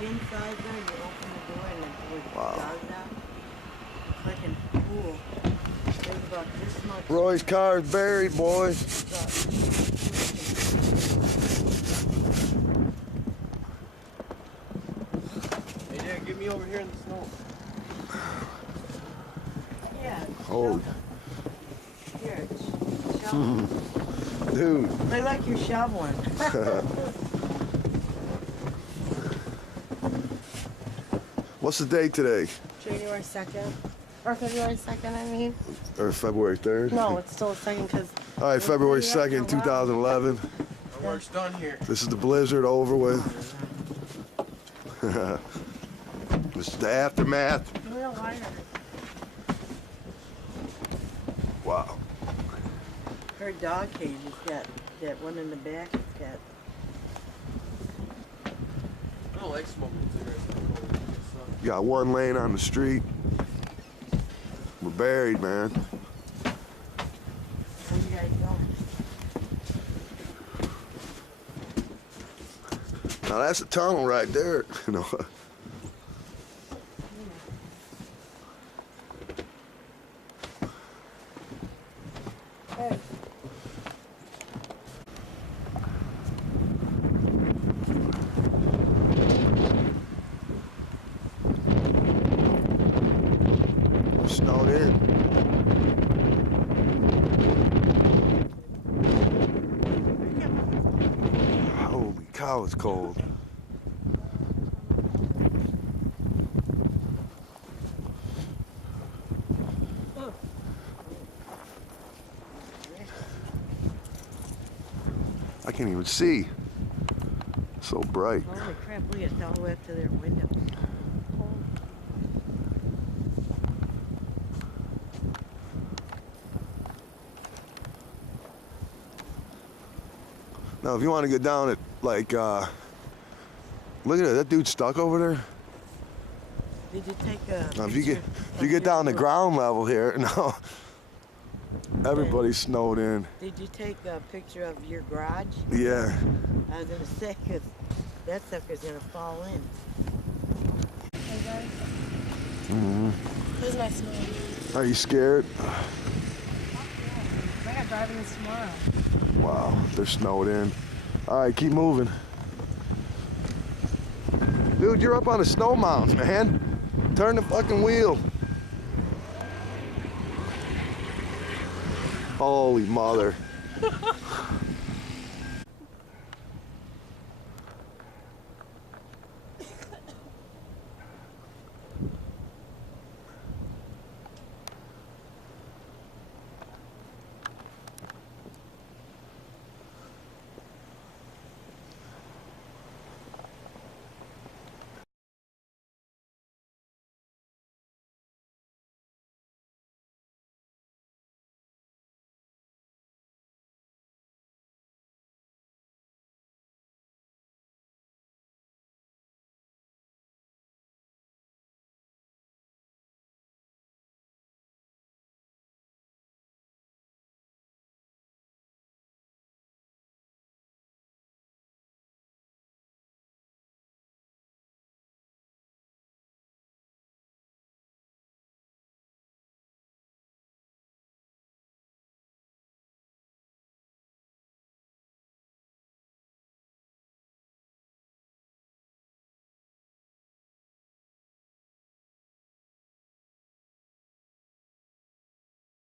right inside there. You open the door and then where the Wow. dog's out. It's like a pool. There's about this much. Roy's car's buried, boys. Hey, Dad, get me over here in the snow. Yeah. Oh. Here, shovel. Dude. I like your shoveling. What's the date today? January 2nd. Or February 2nd, I mean. Or February 3rd? No, it's still 2nd because... All right, February 2nd, 2011. My work's done here. This is the blizzard over with. This is the aftermath. Real wire. Wow. Her dog cage has got that one in the back. It's got... I don't like smoking cigarettes. You got one laying on the street. We're buried, man. Where you guys going? Now that's a tunnel right there, you know. Hey. Snowed in. Holy cow, it's cold. I can't even see. So bright. Holy crap, look, it's all the way up to their window. Now, if you want to get down at, like, look at that dude stuck over there. Did you take a Now, if you get down to ground level here, no, everybody's snowed in. Did you take a picture of your garage? Yeah. I was gonna say, cause that sucker's gonna fall in. Hey guys. This is my snow. Are you scared? I got driving this tomorrow. Wow, they're snowed in. All right, keep moving. Dude, you're up on a snow mountain, man. Turn the fucking wheel. Holy mother.